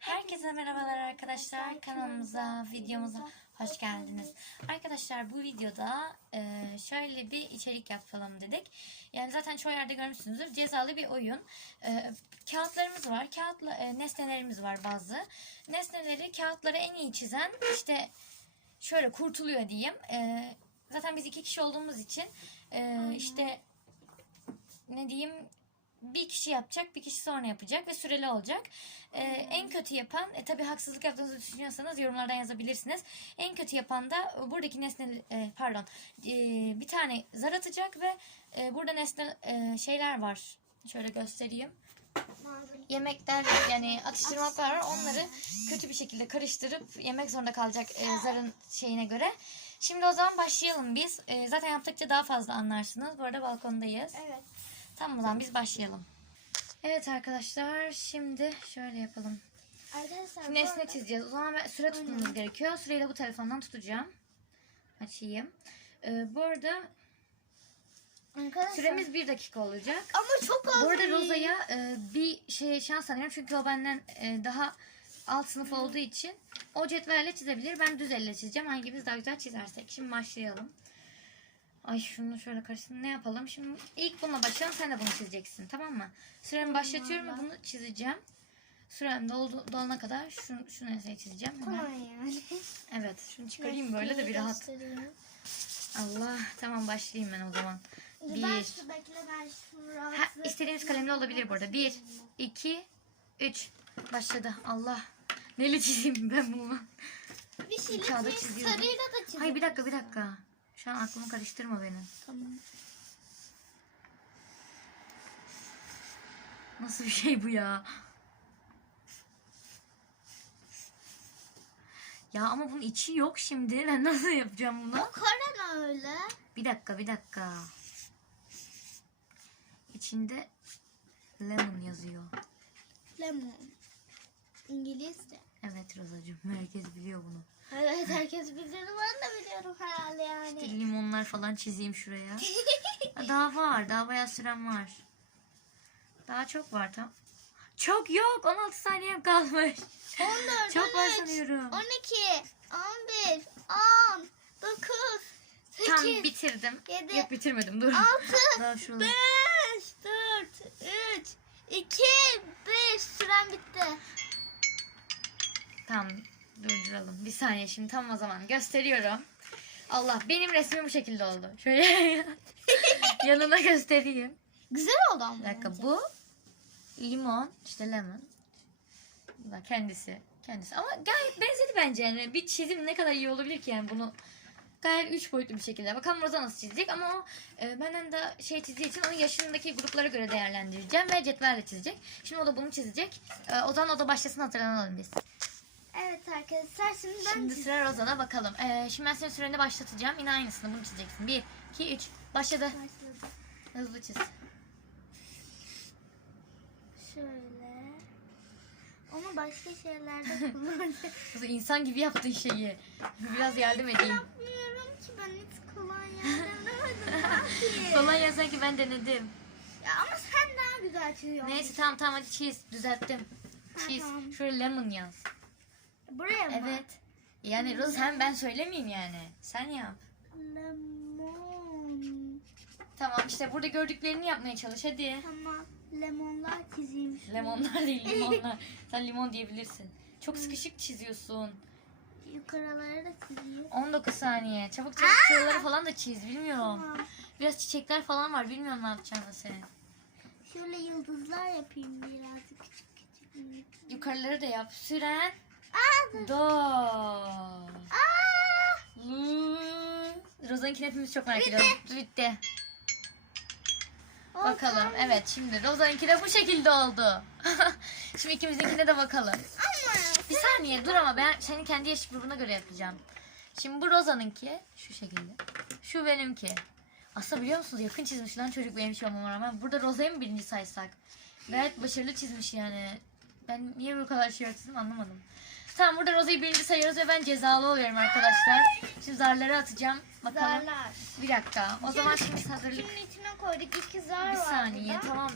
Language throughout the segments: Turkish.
Herkese merhabalar arkadaşlar. Kanalımıza, videomuza hoş geldiniz. Arkadaşlar bu videoda e, şöyle bir içerik yapalım dedik. Yani zaten çoğu yerde görmüşsünüzdür. Cezalı bir oyun. E, kağıtlarımız var. Kağıtla e, nesnelerimiz var bazı. Nesneleri kağıtları en iyi çizen işte şöyle kurtuluyor diyeyim. Zaten biz iki kişi olduğumuz için işte ne diyeyim bir kişi yapacak, bir kişi sonra yapacak ve süreli olacak. Ee, en kötü yapan, e, tabii haksızlık yaptığınızı düşünüyorsanız yorumlardan yazabilirsiniz. En kötü yapan da buradaki nesne, e, pardon, e, bir tane zar atacak ve e, burada nesne e, şeyler var. Şöyle göstereyim. Yemekler yani atıştırmalıklar var. Onları kötü bir şekilde karıştırıp yemek zorunda kalacak e, zarın şeyine göre. Şimdi o zaman başlayalım biz. E, zaten yaptıkça daha fazla anlarsınız. Bu arada balkondayız. Evet. Tamam o zaman biz başlayalım. Evet arkadaşlar şimdi şöyle yapalım. Arkadaşlar Şimdi nesne çizeceğiz. O zaman ben süre tutmamız gerekiyor. Süreyi de bu telefondan tutacağım. Açayım. Ee, bu arada Arkadaşlar. süremiz bir dakika olacak. Ama çok az. Bu arada değil. Roza'ya e, bir şey şans sanıyorum. Çünkü o benden e, daha alt sınıf olduğu için o cetvelle çizebilir. Ben düz elle çizeceğim. Hangimiz daha güzel çizersek. Şimdi başlayalım. Ay şunu şöyle karıştırdım. Ne yapalım? Şimdi ilk bununla başlayalım. Sen de bunu çizeceksin. Tamam mı? Süremi başlatıyorum ve bunu çizeceğim. Sürem doldu, dolana kadar şu, şu nesneyi çizeceğim. Hemen. Kolay yani. Evet. Şunu çıkarayım böyle de bir rahat. Allah. Tamam başlayayım ben o zaman. Bir. şu bekle ben şu Ha, istediğiniz kalemle olabilir burada. Bir, iki, üç. Başladı. Allah. Neyle çizeyim ben bunu? Bir şeyle kağıda çiz. çiziyorum. Sarıyla da çiz. Hayır bir dakika bir dakika. Şu an aklımı karıştırma benim. Tamam. Nasıl bir şey bu ya? Ya ama bunun içi yok şimdi. Ben nasıl yapacağım bunu? O kare mi öyle? Bir dakika bir dakika. İçinde lemon yazıyor. Lemon. İngilizce. Evet Rozacığım herkes biliyor bunu. Evet herkes bilir. Ben de biliyorum herhalde yani. İşte limonlar falan çizeyim şuraya. Ha, Daha var. Daha bayağı süren var. Daha çok var tam. Çok yok. 16 saniyem kalmış. 14, Çok var 13, sanıyorum. 12, 11, 10, 9, 8, Tam bitirdim. yedi, Yok bitirmedim dur. 6, Daha şurada. 5, 4, 3, 2, 5. Süren bitti. Tamam durduralım. Bir saniye şimdi tam o zaman gösteriyorum. Allah benim resmim bu şekilde oldu. Şöyle yanına göstereyim. Güzel oldu ama. Bir dakika bence. bu limon işte lemon. Bu da kendisi. Kendisi ama gayet benzedi bence yani. Bir çizim ne kadar iyi olabilir ki yani bunu gayet üç boyutlu bir şekilde. Bakalım Roza nasıl çizecek ama o e, benden de şey çizdiği için onun yaşındaki gruplara göre değerlendireceğim ve cetvelle çizecek. Şimdi o da bunu çizecek. E, o zaman o da başlasın hazırlanalım biz. Evet arkadaşlar şimdi ben Şimdi sıra Roza'da bakalım. E, şimdi ben senin süreni başlatacağım. Yine aynısını bunu çizeceksin. Bir, iki, üç. Başladı. başladım. Hızlı çiz. Şöyle. Onu başka şeylerde kullanacağım. Roza insan gibi yaptın şeyi. Biraz yardım edeyim. Yapmıyorum ki ben hiç kolonya denemedim. Ne yapayım? Kolonya sanki ben denedim. Ya ama sen daha güzel çiziyorsun. Neyse tamam tamam hadi çiz. Düzelttim. Ha, Çiz. tamam. Şöyle lemon yaz. Buraya mı? Evet. Yani Roz hem ben söylemeyeyim yani. Sen yap. Lemon. Tamam işte burada gördüklerini yapmaya çalış hadi. Tamam. Lemonlar çizeyim. şöyle. Lemonlar değil limonlar. Sen limon diyebilirsin. Çok sıkışık çiziyorsun. Yukarıları da çizeyim. 19 saniye. Çabuk çabuk şuraları falan da çiz. Bilmiyorum. Tamam. Biraz çiçekler falan var. Bilmiyorum ne yapacağını senin. Şöyle yıldızlar yapayım birazcık küçük küçük. Yukarıları da yap. Süren. Do. Aa! Roza'nınkini hepimiz çok merak ediyoruz. Bitti. Bakalım. Evet şimdi Roza'nınki de bu şekilde oldu. şimdi ikimizinkine de bakalım. Ama Bir saniye dur ama ben senin kendi yaş grubuna göre yapacağım. Şimdi bu Roza'nınki şu şekilde. Şu benimki. Aslında biliyor musunuz yakın çizmiş lan çocuk benim şey olmama rağmen. Burada Roza'yı mı birinci saysak? Gayet başarılı çizmiş yani. Ben niye bu kadar şey çizdim anlamadım. Tamam burada Roza'yı birinci sayıyoruz ve ben cezalı oluyorum arkadaşlar. Şimdi zarları atacağım. Bakalım. zarlar. Bir dakika. O zaman şimdi hazırlık. Şunun içine koyduk iki zar Bir var saniye burada. tamam.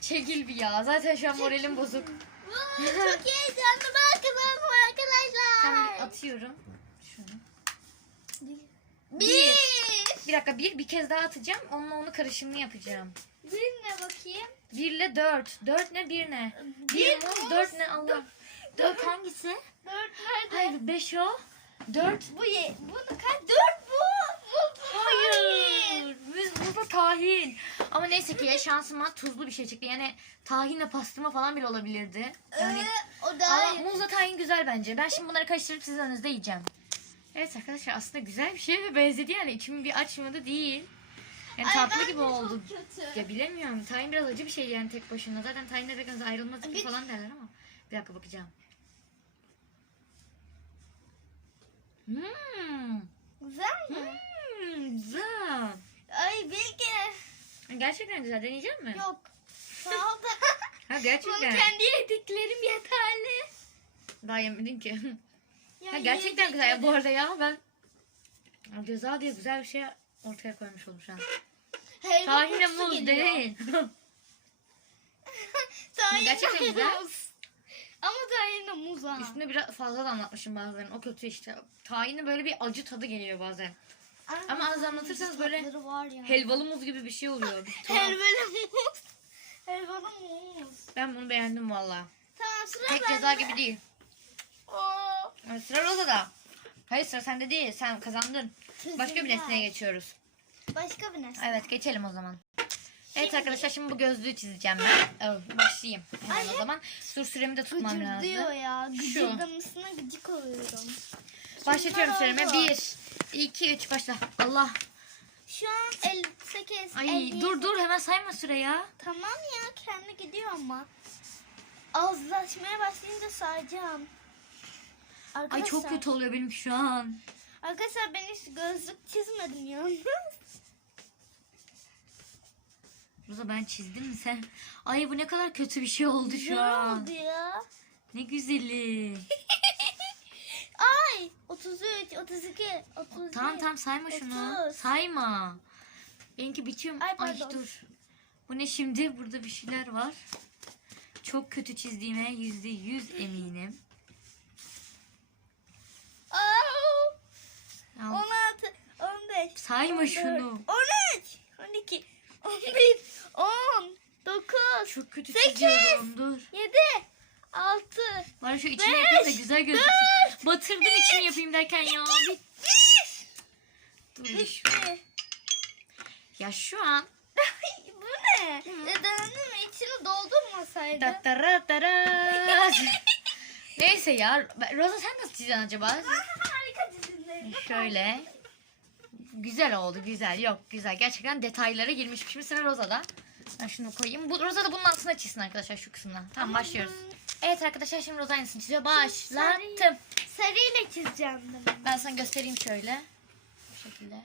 Çekil bir ya. Zaten şu an moralim bozuk. Çok heyecanlı. atıyorum. Şunu. Bir. Bir dakika bir bir kez daha atacağım. Onunla onu karışımını yapacağım. Bir ne bakayım? Bir ile dört. Dört ne bir ne? Bir Bir muz. dört ne Allah. Dört hangisi? Dört nerede? Hayır beş o. Dört. Bu ye. Bunu kaç? Dört bu. Bu. bu Hayır. Biz burada tahin. Ama neyse ki ya şansıma tuzlu bir şey çıktı. Yani tahinle pastırma falan bile olabilirdi. Yani Ee, o da ama muzla tahin güzel bence. Ben şimdi bunları karıştırıp sizin önünüzde yiyeceğim. Evet arkadaşlar aslında güzel bir şey ve benzedi yani. içimi bir açmadı değil. Yani Ay, tatlı bence gibi çok oldu. kötü. Ya bilemiyorum. Tahin biraz acı bir şey yani tek başına. Zaten tahinle de göz ayrılmaz gibi Bir- falan derler ama. Bir dakika bakacağım. Hmm. Güzel mi? Hmm, güzel. Ay Bilge. Gerçekten güzel. Deneyecek mi? Yok. Sağ ol da. Ha Bunu gerçekten. kendi yediklerim yeterli. Daha yemedin ki. Ya ha, gerçekten güzel. Ya, bu arada ya ben ceza diye güzel bir şey ortaya koymuş an. Helva Tahinle muz değil. Tahinle Gerçekten güzel. Ama tahinle muz ha. Üstüne biraz fazla da anlatmışım bazen. O kötü işte. Tahinin böyle bir acı tadı geliyor bazen. Ama az anlatırsanız böyle var ya. Helvalı muz gibi bir şey oluyor. Helvalı muz. Helvalı muz. Ben bunu beğendim valla. Tamam sıra Tek bende. ceza gibi değil. Oo. Evet, Sıra Roza'da. Hayır sıra sende değil. Sen kazandın. Başka bir nesneye geçiyoruz. Başka bir nesne. Evet geçelim o zaman. Evet arkadaşlar şimdi bu gözlüğü çizeceğim ben. Evet, başlayayım. Hemen o zaman. Dur süremi de tutmam lazım. diyor ya. Gıcırdamasına gıcık oluyorum. Başlatıyorum Şunlar süreme. oldu. 1, 2, 3 başla. Allah. Şu an 58. Ay 57. dur dur hemen sayma süre ya. Tamam ya kendi gidiyor ama. Azlaşmaya başlayınca sayacağım. Ay Arkadaşlar, çok kötü oluyor benim şu an. Arkadaşlar ben hiç gözlük çizmedim yalnız. Roza ben çizdim mi sen? Ay bu ne kadar kötü bir şey oldu şu Güzel an. oldu ya. Ne güzeli. Ay 33, 32, 33. Tamam tamam sayma şunu. Otuz. Sayma. Benimki bitiyor mu? Ay, Ay, pardon. dur. Bu ne şimdi? Burada bir şeyler var. Çok kötü çizdiğime yüzde yüz eminim. Au, Ya, 16, 15. sayma 14, şunu. 13, 12, 11, 10, 9, Çok kötü Sekiz. çiziyorum. Dur. 7, 6, Bari şu içini yapayım da güzel gözüksün. dört, Batırdım içini yapayım derken ya. Bir- 1. Dur bir şu-. Ya şu an Bu ne? Neden mi? İçini doldurmasaydı. Tattara tara. Neyse ya. Roza sen nasıl çizeceksin acaba? Harika çizimlerim. Şöyle. Güzel oldu güzel. Yok güzel. Gerçekten detaylara girmiş. Şimdi sıra Roza'da. Ben şunu koyayım. Bu Roza da bunun altına çizsin arkadaşlar şu kısımdan. Tamam başlıyoruz. Evet arkadaşlar şimdi Roza aynısını çiziyor. Başlattım. Sarıyla çizeceğim de. Ben sana göstereyim şöyle. Bu şekilde.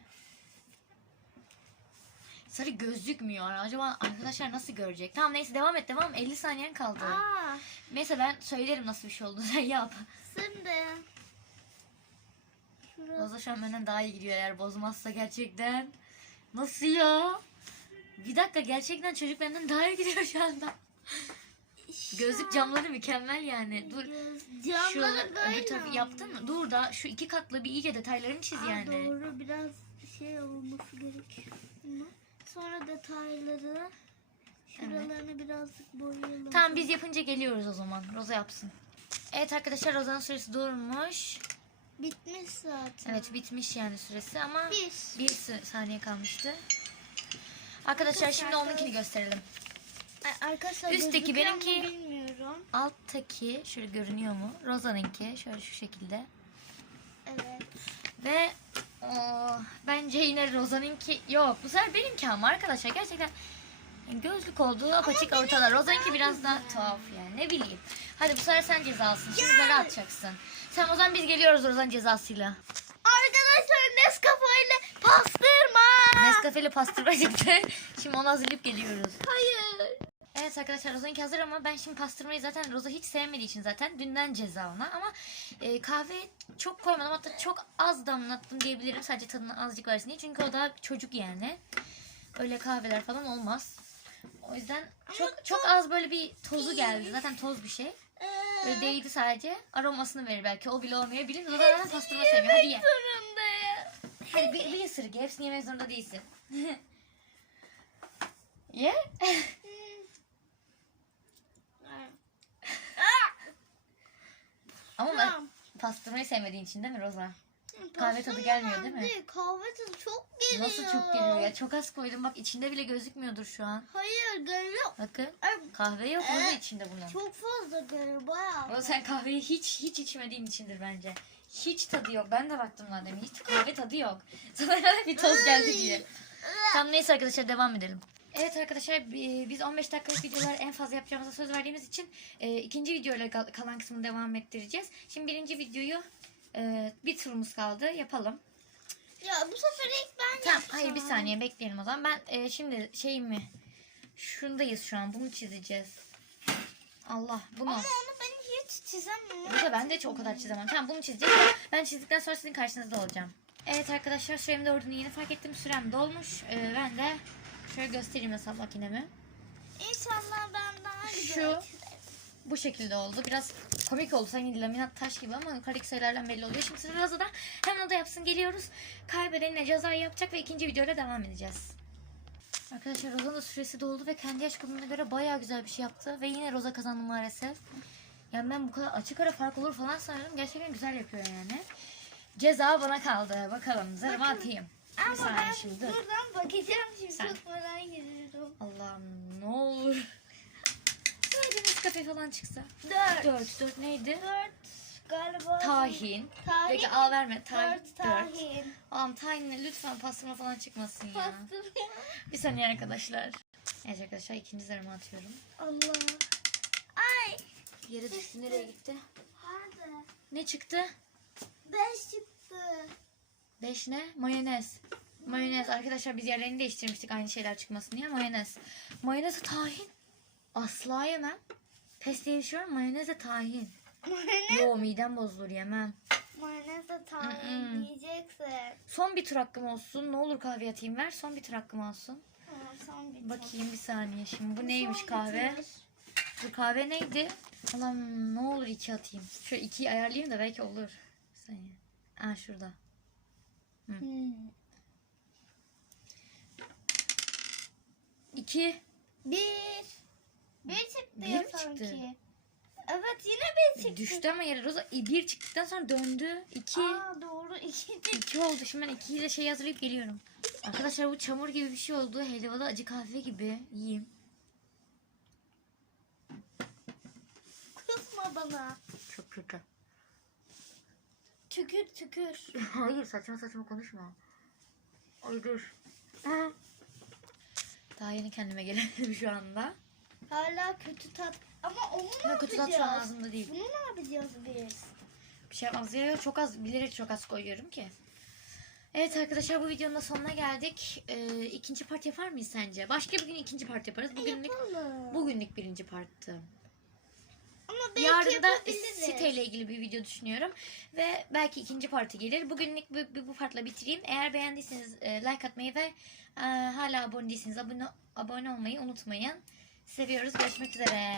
Sarı gözükmüyor. Acaba arkadaşlar nasıl görecek? Tamam neyse devam et devam. 50 saniyen kaldı. Aa, Neyse ben söylerim nasıl bir şey oldu. Sen yap. şimdi. Şurası. Roza şu an benden daha iyi gidiyor eğer bozmazsa gerçekten. Nasıl ya? Bir dakika gerçekten çocuk benden daha iyi gidiyor şu anda. Gözlük camları mükemmel yani. Dur şu Camları böyle öbür tarafı yaptın mı? Dur da şu iki katlı bir iyice detaylarını çiz Aa, yani. Doğru biraz şey olması gerekiyor. Sonra detayları şuralarını birazcık boyayalım. Tamam biz yapınca geliyoruz o zaman. Roza yapsın. Evet arkadaşlar Roza'nın süresi durmuş. Bitmiş zaten. Evet bitmiş yani süresi ama Bir. bir saniye kalmıştı. Arkadaşlar şimdi onunkini gösterelim. Arkadaşlar Üstteki benimki- bilmiyorum. Alttaki şöyle görünüyor mu? Roza'nınki şöyle şu şekilde. Evet. Ve o, bence yine Roza'nınki yok. Bu sefer benimki ama arkadaşlar gerçekten gözlük olduğu apaçık ortada. Roza'nınki biraz daha tuhaf yani ne bileyim. Hadi bu sefer sen cezalısın. Şimdi Ya. böyle atacaksın. Sen o zaman biz geliyoruz Roza'nın cezasıyla. Arkadaşlar Nescafe ile pastırma. Nescafe'li pastırma çıktı. Şimdi onu hazırlayıp geliyoruz. Hayır. Evet arkadaşlar Roza'nınki hazır ama ben şimdi pastırmayı zaten Roza hiç sevmediği için zaten dünden ceza ona ama e, kahve çok koymadım hatta çok az damlattım diyebilirim sadece tadını azıcık versin diye çünkü o daha çocuk yani öyle kahveler falan olmaz o yüzden çok çok az böyle bir tozu geldi zaten toz bir şey Böyle değdi sadece. Aromasını verir belki. O bile olmayabilir. Roza zaten pastırma sevmiyor. Hadi ye. Zorundayım. Hadi bir, bir ısırık ye. Hepsini yemek zorunda değilsin. ye. Ama ben Tamam. pastırmayı sevmediğin için değil mi Roza? Kahve tadı gelmiyor değil mi? Kahve tadı çok geliyor. Nasıl çok geliyor ya. Çok az koydum. Bak içinde bile gözükmüyordur şu an. Hayır geliyor. Bakın. Kahve yok Roza içinde bunun. Çok fazla geliyor bayağı. Roza sen kahveyi hiç hiç içmediğin içindir bence. Hiç tadı yok. Ben de baktım demin. Hiç kahve tadı yok. Sana bir toz geldi diye. Tamam neyse arkadaşlar devam edelim. Evet arkadaşlar bi- biz 15 dakikalık videolar en fazla yapacağımıza söz verdiğimiz için e, ikinci videoyla kal- kalan kısmını devam ettireceğiz. Şimdi birinci videoyu e, bir turumuz kaldı yapalım. Ya bu sefer ilk ben Tamam yapacağım. hayır bir saniye bekleyelim o zaman. Ben e, şimdi şey mi? Şundayız şu an bunu çizeceğiz. Allah bunu. Ama onu ben hiç çizemem. Bu da ben de çok o kadar çizemem. Tamam bunu çizeceğiz. Ben çizdikten sonra sizin karşınızda olacağım. Evet arkadaşlar sürem de olduğunu yeni fark ettim. Sürem dolmuş. Ee, ben de şöyle göstereyim hesap makinemi. İnşallah ben daha güzel Şu-. Bu şekilde oldu. Biraz komik oldu. Sanki laminat taş gibi ama yukarıdaki sayılardan belli oluyor. Şimdi sıra Raza'da. Hemen o da yapsın. Geliyoruz. Kaybedenine cezayı yapacak ve ikinci videoyla devam edeceğiz. Arkadaşlar Roza'nın da süresi doldu ve kendi yaş grubuna göre bayağı güzel bir şey yaptı. Ve yine Roza kazandı maalesef. Yani ben bu kadar açık ara fark olur falan sanıyordum. Gerçekten güzel yapıyor yani. Ceza bana kaldı. Bakalım zarımı atayım. Bir Ama ben şimdi dur. buradan bakacağım şimdi çok merak ediyorum. Allah'ım ne olur. Sadece Nescafe falan çıksa. Dört. Dört. Dört neydi? Dört galiba. Tahin. Tahin. Peki al verme. Tahin. Dört tahin. Allah'ım tahinle lütfen pastırma falan çıkmasın ya. Pastırma. Bir saniye arkadaşlar. Evet arkadaşlar ikinci zarımı atıyorum. Allah. Ay. Yere düştü. Nereye gitti? Hadi. Ne çıktı? Beş çıktı. Beş ne? Mayonez. Mayonez. Arkadaşlar biz yerlerini değiştirmiştik aynı şeyler çıkmasın diye. Mayonez. Mayonezle tahin. Asla yemem. Pes mı? Mayonezle tahin. Mayonez. Yo midem bozulur yemem. Mayonez de Mm-mm. tahin yiyeceksin. Son bir tur hakkım olsun. Ne olur kahve atayım ver. Son bir tur hakkım olsun. Tamam son bir tur. Bakayım bir saniye şimdi. Bu Son neymiş bir kahve? tur. Bu kahve neydi? Allah'ım ne olur iki atayım. Şöyle ikiyi ayarlayayım da belki olur. Bir saniye. Aa şurada. Hmm. İki. Bir. Bir çıktı Bir ya çıktı? sanki. Evet yine bir çıktı. Düştü ama yere Roza bir çıktıktan sonra döndü. İki. Aa doğru iki çıktı. İki oldu. Şimdi ben ikiyi de şey hazırlayıp geliyorum. Arkadaşlar bu çamur gibi bir şey oldu. Helvalı acı kahve gibi. Yiyeyim. Kısma bana. Çok kötü. Tükür tükür. Hayır saçma saçma konuşma. Ay dur. Daha yeni kendime gelemedim şu anda. Hala kötü tat. Ama onu ne Ama kötü tat şu an yapacağız? ağzımda değil. Bunu ne yapacağız biz? Bir şey yapmamız gerekiyor. Çok az, bilerek çok az koyuyorum ki. Evet arkadaşlar bu videonun da sonuna geldik. Ee, ikinci part yapar mıyız sence? Başka bir gün ikinci part yaparız. Bugünlük, Yapalım. bugünlük birinci parttı. Ama belki Yarın da siteyle ilgili bir video düşünüyorum. Ve belki ikinci partı gelir. Bugünlük bu, bu, bu partla bitireyim. Eğer beğendiyseniz e, like atmayı ve e, hala abone değilseniz abone, abone olmayı unutmayın. Seviyoruz. Görüşmek üzere.